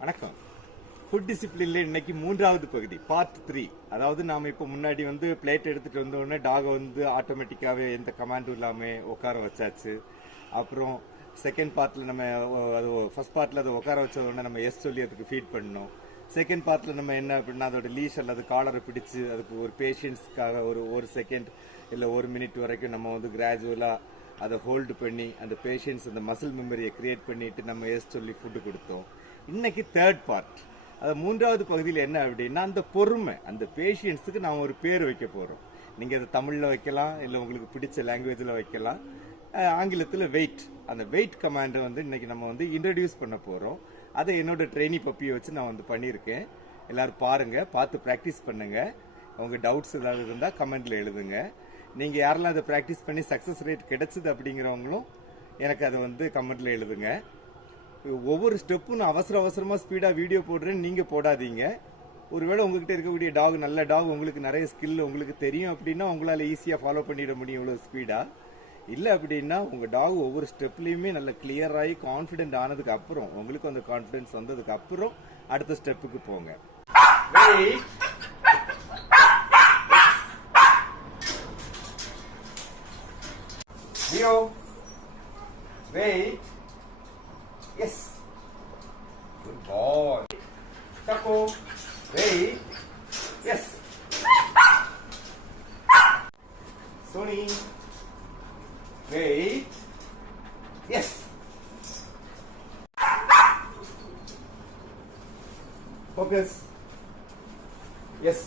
வணக்கம். ஃபுட் டிசிப்ளின்ல இன்னைக்கு மூன்றாவது பகுதி பார்ட் 3. அதாவது நாம இப்போ முன்னாடி பிளேட் எடுத்துட்டு வந்த உடனே டாகை ஆட்டோமேட்டிக்காவே எந்த கமாண்டும் இல்லாம உட்கார வச்சாச்சு. அப்புறம் செகண்ட் பார்ட்ல நம்ம அது ஃபர்ஸ்ட் பார்ட்ல அதை உட்கார வச்ச உடனே நம்ம எஸ் சொல்லி அதுக்கு ஃபீட் பண்ணணும். செகண்ட் பார்ட்ல நம்ம என்ன அப்படின்னா அதோட லீஷ் அல்லது காலரை பிடிச்சு அதுக்கு ஒரு பேஷன்ஸ்க்காக ஒரு செகண்ட் இல்லை 1 மினிட் வரைக்கும் நம்ம கிராஜுவலா அதை ஹோல்டு பண்ணி அந்த பேஷன்ஸ் அந்த மசில் மெமரியை கிரியேட் பண்ணிட்டு நம்ம எஸ் சொல்லி ஃபுட்டு கொடுத்தோம். இன்னைக்கு தேர்ட் பார்ட், அது மூன்றாவது பகுதியில் என்ன அப்படின்னா அந்த பொறுமை, அந்த பேஷியன்ஸுக்கு நாம் ஒரு பேர் வைக்க போறோம். நீங்க அதை தமிழ்ல வைக்கலாம், இல்லை உங்களுக்கு பிடிச்ச லாங்குவேஜ்ல வைக்கலாம். ஆங்கிலத்தில் வெயிட், அந்த வெயிட் கமாண்ட் இன்னைக்கு நம்ம இன்ட்ரடியூஸ் பண்ண போறோம். அதை என்னோட ட்ரெயினி பப்பியை வச்சு நான் பண்ணியிருக்கேன். எல்லாரும் பாருங்க, பார்த்து ப்ராக்டிஸ் பண்ணுங்க. உங்க டவுட்ஸ் ஏதாவது இருந்தால் கமெண்ட்ல எழுதுங்க. நீங்க யாரெல்லாம் அதை ப்ராக்டிஸ் பண்ணி சக்சஸ் ரேட் கிடைச்சது அப்படிங்கிறவங்களும் எனக்கு அதை கமெண்ட்ல எழுதுங்க. ஒவ்வொரு ஸ்டெப்பும் நான் அவசரமா ஸ்பீடா வீடியோ போடுறேன்னு நீங்க போடாதீங்க. ஒருவேளை உங்ககிட்ட இருக்கக்கூடிய டாக் நல்ல டாக், உங்களுக்கு நிறைய ஸ்கில் உங்களுக்கு தெரியும் அப்படின்னா உங்களால ஈஸியா ஃபாலோ பண்ணிட முடியும் இவ்வளவு ஸ்பீடா. இல்ல அப்படின்னா உங்க டாக் ஒவ்வொரு ஸ்டெப்லயுமே நல்ல கிளியர் ஆகி கான்பிடென்ட் ஆனதுக்கு அப்புறம், உங்களுக்கு அந்த கான்பிடன்ஸ் வந்ததுக்கு அப்புறம் அடுத்த ஸ்டெப்புக்கு போங்க. Wait. Yes. Good boy. Taco. Wait. Yes. Sony. Wait. Yes. Focus. Yes.